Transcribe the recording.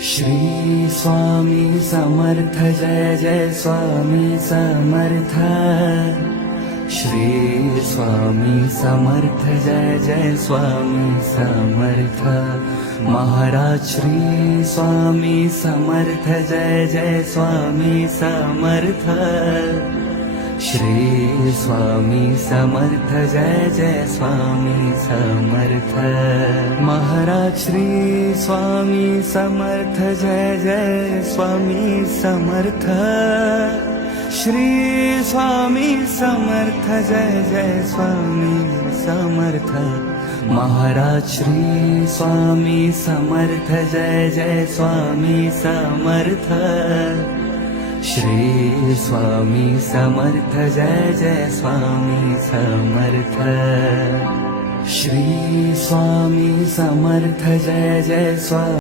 Shri Swami Samarth Jai Jai Swami Samarth. Shri Swami Samarth Jai Jai Swami Samarth. Maharaj Shri Swami Samarth Jai Jai Swami Samarth. Shri Swami Samarth Jai Jai Swami Samarth. Maharaj Shri Swami Samarth Jai Jai Swami Samarth. Shri Swami Samarth Jai Jai Swami Samarth. Maharaj Shri Swami Samarth Jai Jai Swami Samarth. Shri Swami Samarth Jai Jai Swami Samarth. Shri Swami Samarth Jai Jai Swami